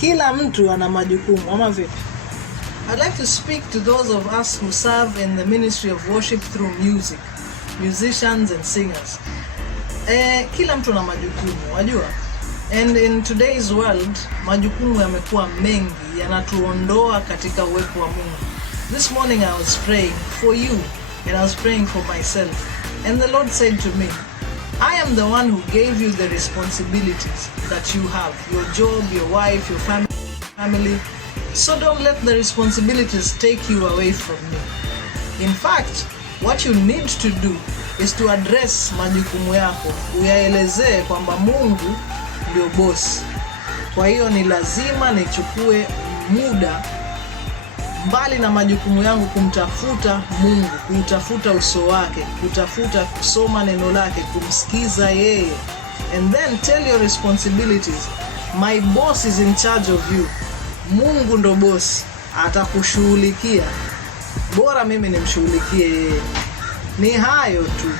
Kila mtu ana majukumu, ama vipi? I'd like to speak to those of us who serve in the ministry of worship through music, musicians and singers. Kila mtu ana majukumu, wajua? And in today's world, majukumu yamekuwa mengi, yanatuondoa katika uwepo wa Mungu. This morning I was praying for you and I was praying for myself. And the Lord said to me, I am the one who gave you the responsibilities that you have, your job, your wife, your family. So don't let the responsibilities take you away from me. In fact, what you need to do is to address majukumu yako, uyaelezee kwamba Mungu ndio boss. Kwa hiyo ni lazima nichukue muda mbali na majukumu yangu kumtafuta Mungu, kutafuta uso wake, kutafuta kusoma neno lake, kumsikiza yeye. And then tell your responsibilities. My boss is in charge of you. Mungu ndo boss, atakushughulikia. Bora mimi nimshughulikie yeye. Ni hayo tu.